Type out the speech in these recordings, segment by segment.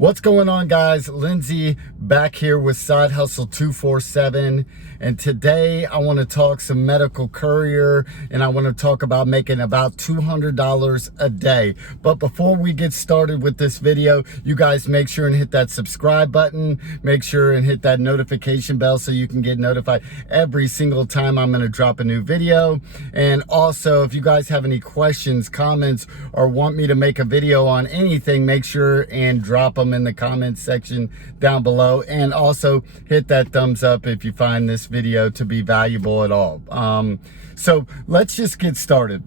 What's going on, guys? Lindsay back here with Side Hustle 247, and today I want to talk some medical courier, and I want to talk about making about $200 a day. But before we get started with this video, you guys make sure and hit that subscribe button, make sure and hit that notification bell so you can get notified every single time I'm going to drop a new video. And also, if you guys have any questions, comments, or want me to make a video on anything, make sure and drop them in the comments section down below, and also hit that thumbs up if you find this video to be valuable at all. So let's just get started.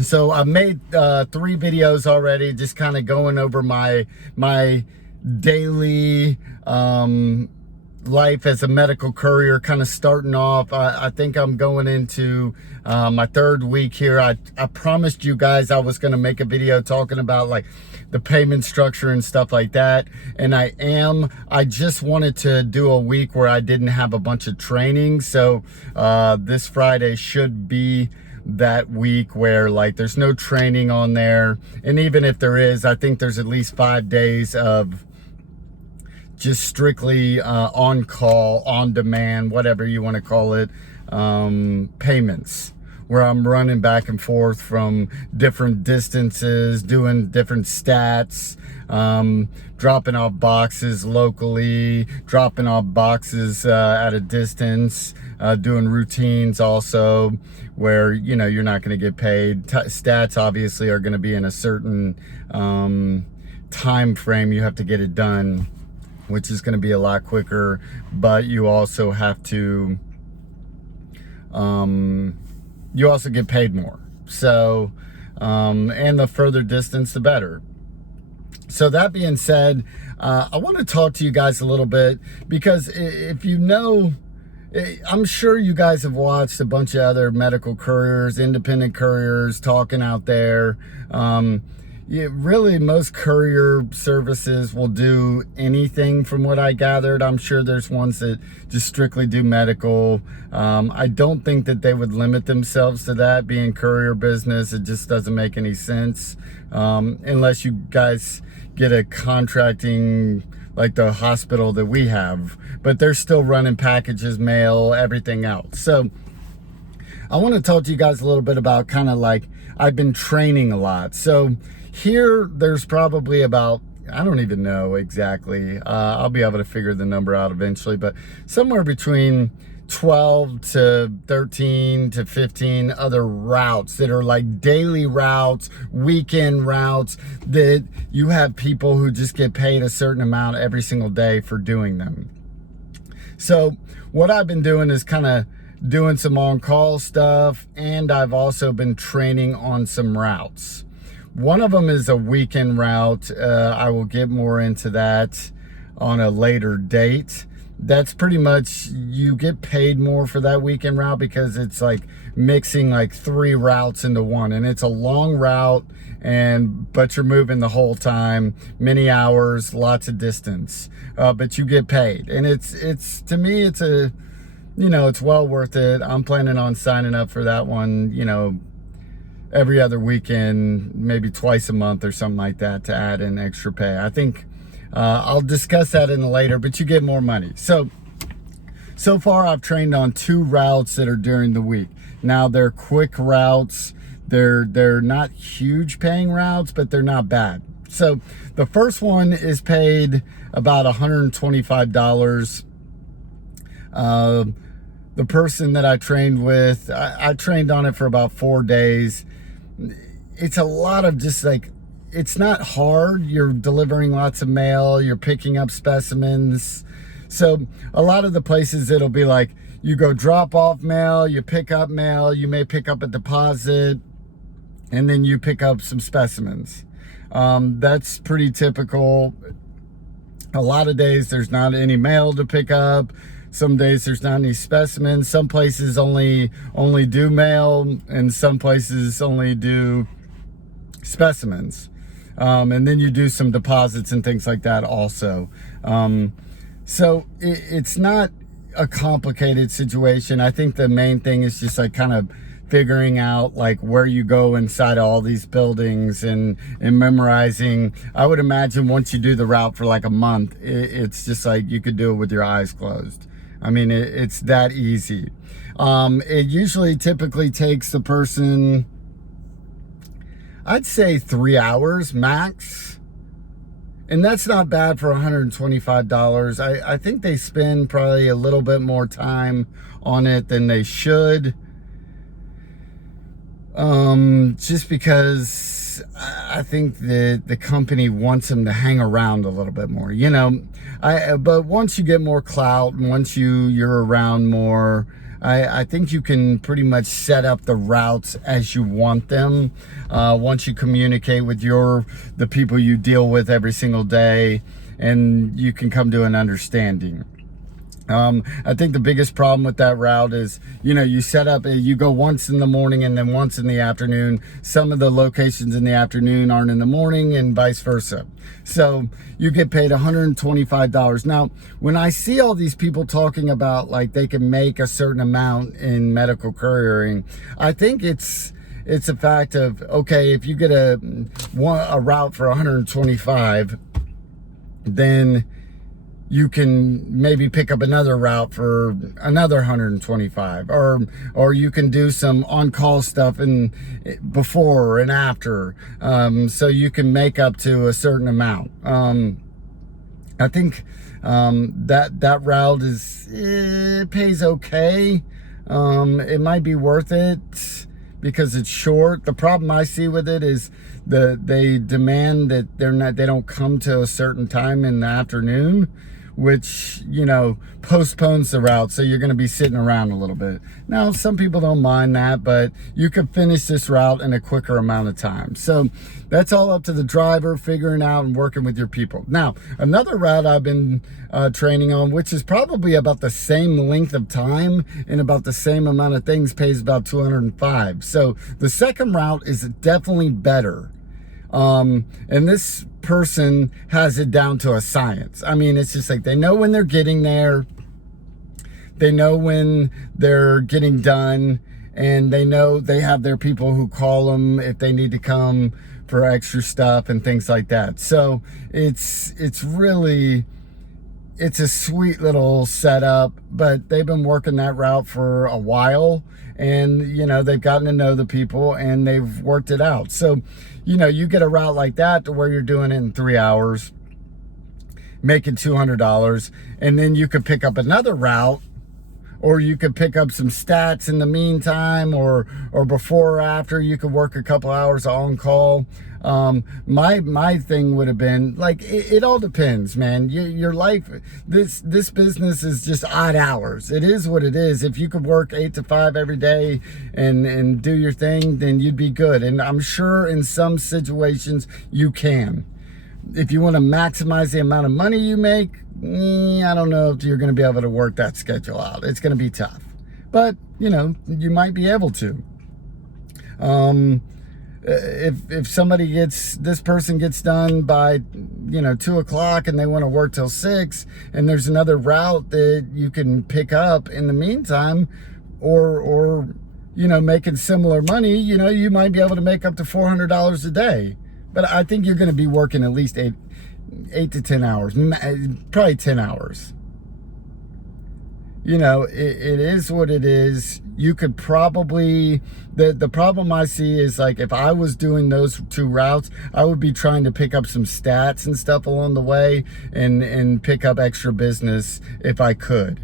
So I've made 3 videos already, just kind of going over my daily life as a medical courier, kind of starting off. I think I'm going into my 3rd week here. I promised you guys I was going to make a video talking about like the payment structure and stuff like that, and I just wanted to do a week where I didn't have a bunch of training. So this Friday should be that week where like there's no training on there, and even if there is, I think there's at least 5 days of just strictly on call, on demand, whatever you want to call it, payments, where I'm running back and forth from different distances, doing different stats, dropping off boxes locally, dropping off boxes at a distance, doing routines also, where, you know, you're not going to get paid. Stats obviously are going to be in a certain time frame. You have to get it done, which is going to be a lot quicker, but you also have to, you also get paid more. So, and the further distance, the better. So that being said, I want to talk to you guys a little bit, because if you know, I'm sure you guys have watched a bunch of other medical couriers, independent couriers talking out there. Yeah, really, most courier services will do anything from what I gathered. I'm sure there's ones that just strictly do medical. I don't think that they would limit themselves to that, being courier business. It just doesn't make any sense unless you guys get a contracting like the hospital that we have. But they're still running packages, mail, everything else. So I want to talk to you guys a little bit about kind of like, I've been training a lot. So here, there's probably about, I don't even know exactly. I'll be able to figure the number out eventually, but somewhere between 12 to 13 to 15 other routes that are like daily routes, weekend routes, that you have people who just get paid a certain amount every single day for doing them. So what I've been doing is kind of doing some on-call stuff, and I've also been training on some routes. One of them is a weekend route. I will get more into that on a later date. That's pretty much, you get paid more for that weekend route because it's like mixing like 3 routes into one, and it's a long route, but you're moving the whole time, many hours, lots of distance, but you get paid. And it's to me, it's a, you know, it's well worth it. I'm planning on signing up for that one, you know, every other weekend, maybe twice a month or something like that, to add in extra pay. I think I'll discuss that in later, but you get more money. So far I've trained on 2 routes that are during the week. Now they're quick routes. They're not huge paying routes, but they're not bad. So the first one is paid about $125. The person that I trained with, I trained on it for about 4 days. It's a lot of just like, it's not hard. You're delivering lots of mail, you're picking up specimens. So a lot of the places, it'll be like, you go drop off mail, you pick up mail, you may pick up a deposit, and then you pick up some specimens. That's pretty typical. A lot of days there's not any mail to pick up. Some days there's not any specimens. Some places only do mail, and some places only do specimens. And then you do some deposits and things like that also. So it's not a complicated situation. I think the main thing is just like kind of figuring out like where you go inside all these buildings and memorizing. I would imagine once you do the route for like a month, it's just like you could do it with your eyes closed. I mean, it's that easy. It usually typically takes the person, I'd say 3 hours max. And that's not bad for $125. I think they spend probably a little bit more time on it than they should. Just because I think the company wants them to hang around a little bit more, you know. But once you get more clout, and once you're around more, I think you can pretty much set up the routes as you want them. Once you communicate with the people you deal with every single day, and you can come to an understanding. I think the biggest problem with that route is, you know, you set up, you go once in the morning and then once in the afternoon. Some of the locations in the afternoon aren't in the morning and vice versa. So you get paid $125. Now, when I see all these people talking about like they can make a certain amount in medical couriering, I think it's a fact of, okay, if you get a route for 125, then you can maybe pick up another route for another 125, or you can do some on-call stuff in before and after, so you can make up to a certain amount. I think that route it pays okay. It might be worth it because it's short. The problem I see with it is they demand that they don't come to a certain time in the afternoon, which, you know, postpones the route, so you're going to be sitting around a little bit. Now, some people don't mind that, but you could finish this route in a quicker amount of time. So that's all up to the driver, figuring out and working with your people. Now, another route I've been training on, which is probably about the same length of time and about the same amount of things, pays about $205. So the second route is definitely better. And this person has it down to a science. I mean, it's just like they know when they're getting there, they know when they're getting done, and they know they have their people who call them if they need to come for extra stuff and things like that. So it's really, it's a sweet little setup, but they've been working that route for a while, and, you know, they've gotten to know the people and they've worked it out. So, you know, you get a route like that to where you're doing it in 3 hours, making $200, and then you could pick up another route, or you could pick up some stats in the meantime, or before or after. You could work a couple hours on call. My thing would have been like, it all depends, man. Your life, this business is just odd hours. It is what it is. If you could work 8 to 5 every day and do your thing, then you'd be good. And I'm sure in some situations you can. If you want to maximize the amount of money you make, I don't know if you're going to be able to work that schedule out. It's going to be tough, but, you know, you might be able to. If somebody this person gets done by, you know, 2 o'clock and they want to work till 6, and there's another route that you can pick up in the meantime, or, you know, making similar money, you know, you might be able to make up to $400 a day. But I think you're going to be working at least 8 to 10 hours, probably 10 hours. You know, it is what it is. You could probably, the problem I see is, like, if I was doing those 2 routes, I would be trying to pick up some stats and stuff along the way, and pick up extra business if I could.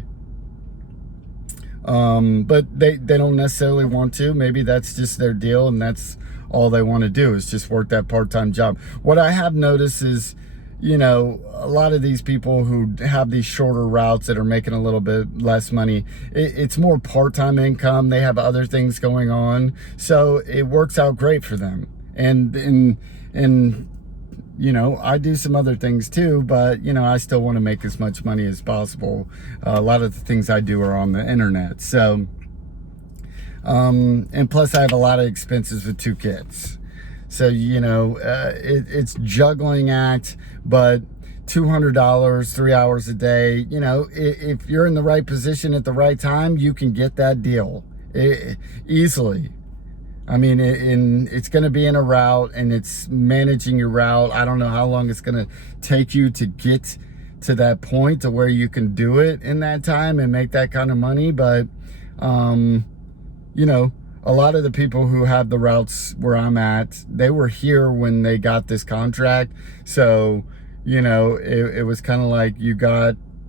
But they don't necessarily want to. Maybe that's just their deal, and that's all they want to do is just work that part-time job. What I have noticed is, you know, a lot of these people who have these shorter routes that are making a little bit less money, it's more part-time income. They have other things going on, so it works out great for them. And you know, I do some other things too, but, you know, I still want to make as much money as possible. A lot of the things I do are on the internet, so and plus I have a lot of expenses with 2 kids. So, you know, it's juggling act, but $200, 3 hours a day, you know, if you're in the right position at the right time, you can get that deal easily. I mean, it's going to be in a route, and it's managing your route. I don't know how long it's going to take you to get to that point to where you can do it in that time and make that kind of money. But, you know, a lot of the people who have the routes where I'm at, they were here when they got this contract. So, you know, it was kind of like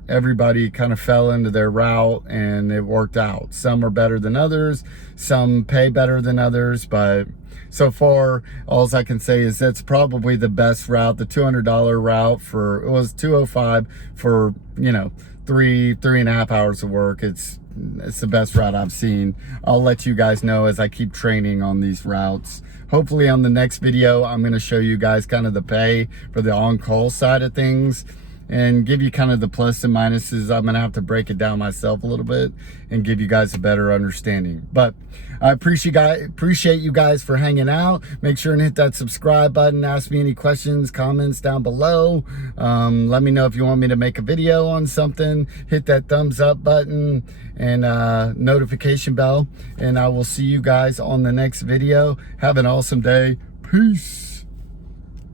everybody kind of fell into their route and it worked out. Some are better than others, some pay better than others, but so far, all I can say is that's probably the best route. The $200 route it was $205 for, you know, three and a half hours of work. It's the best route I've seen. I'll let you guys know as I keep training on these routes. Hopefully on the next video, I'm going to show you guys kind of the pay for the on-call side of things and give you kind of the plus and minuses. I'm gonna have to break it down myself a little bit and give you guys a better understanding. But I appreciate you guys for hanging out. Make sure and hit that subscribe button. Ask me any questions, comments down below. Let me know if you want me to make a video on something. Hit that thumbs up button and notification bell. And I will see you guys on the next video. Have an awesome day. Peace.